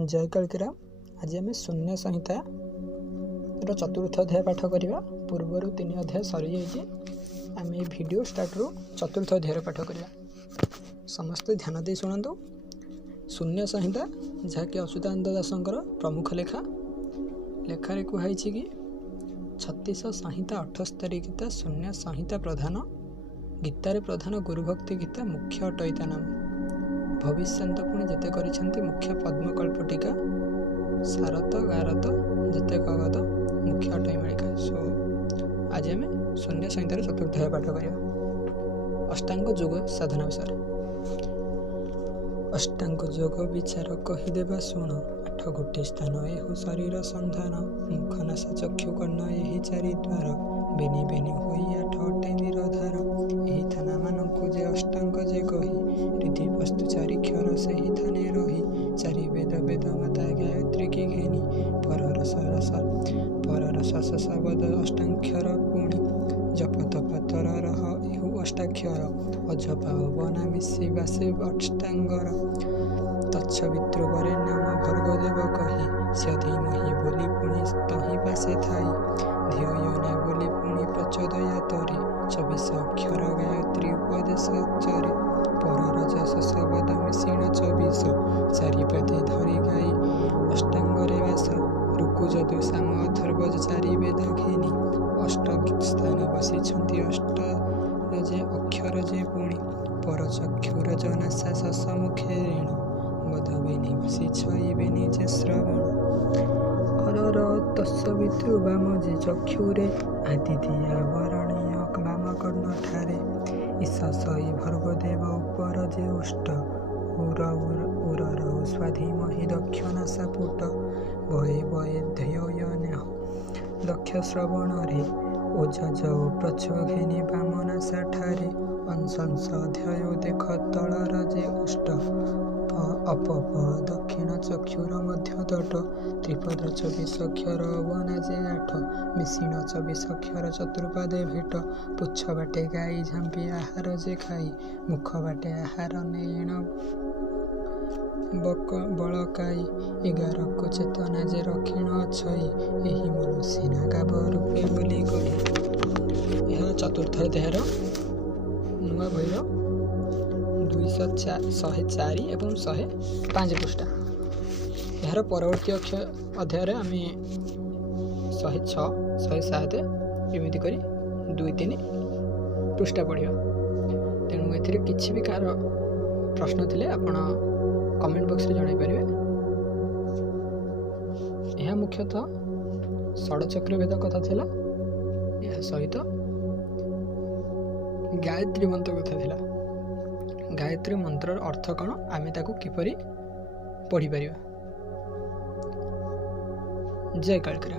जय कालिकेरा। आज आम शून्य संहिता चतुर्थ अध्याय पाठ करवा। पूर्वर 3 अध्याय सरी जाइए। आम ये वीडियो स्टार्ट रू चतुर्थ अध्याय पाठ करवा। समस्ते ध्यान दे शुणु। शून्य संहिता जहाँकि अच्युतानंद दासंकर प्रमुख लेखा लेखारे कहुई कि 36 संहिता 78 गीता शून्य संहिता प्रधान गीतार प्रधान गुरुभक्ति गीता मुख्य अटईता नाम भविष्यंत पुणी जेते करिछंती मुख्य पद्मकल्प टीका सारत गारत जेते कगत मुख्य अटई मालिका। सो आज आम शून्य संहितार चतुर्थ पाठ करिया। अष्टांग योग साधना विषय। अष्टांग योग विचार कहीदेवा शुण। 8 गोटी स्थान एहु शरीर संधान मुख नासा चक्षु कर्ण यही 4 द्वार बेनी बेनी होई 8 अटे निरधार यही थाना मानकु जे अष्टांग जे कही रिधि वस्तु 4 क्षर से ही थाने रही 4 वेद वेद माता गायत्री की घेनी परर सरस शब्द अष्टाक्षर पुणी जप तप तर रह एहु अष्टाक्षर अजपा बना मिशी बासे अष्टांगर तत्सवितृवरे नाम भर्गदेव कही स्यधीमहि बोली पुणी तही पासे थाई ध्येयने बोली पुणी प्रचोदया तरी 24 अक्षर गायत्री उपदेश चरे परर जस शब्द मिश्रण 24 चारिपादे धरी गाई अष्टांगरे वास ऋकु यदु साम अथर्वज 4 वेद घेनी अष्ट स्थान बसी अष्ट जे अक्षर जे पुणी परचक्षुर जनासा शस मुखे ऋण बदबेनी बसी छईबेनी जे श्रवण अरर तस्वितृ बाम जे चक्षुरे आदि दिया वरणीय बाम कर्ण ठारे ईशई भर्गदेव उपर जे उष्ट उरर स्वाधीमहि दक्षिण सापुट भये भये ध्येय दक्ष श्रवण रे ओजज प्रच्छ घेनी बामनाशा ठारे अंशंश अध्याय देख तलर जे उष्ट अपप दक्षिण चक्षुर मध्य तट त्रिपद 24 अक्षर बना जे 8 मिश्रण 24 अक्षर चतुर्पादे भेट पुच्छ बाटे गाई झांपी आहार जे खाई मुख बाटे आहार नैण बलकाई 11 को चेतना जे रक्षिण अछई एही मनुष्य नागाब रूपे बोली कही। यह चतुर्थ अध्यायर नुआ भैर 204 एवं 105 पृष्ठा। यार परवर्ती अध्याय आम 106 107 एमती कर 2-3 पृष्ठा पढ़ा। तेणु ए किसी भी कार प्रश्न थे आपण कमेंट बॉक्स रे जणाई पारे। यह मुख्यतः षडचक्र भेद कथा थिला। यह सहित गायत्री मंत्र कथा थिला। गायत्री मंत्र अर्थ कौन आमे ताकू किपरि पढ़ी पारिबा। जय कालिकेरा।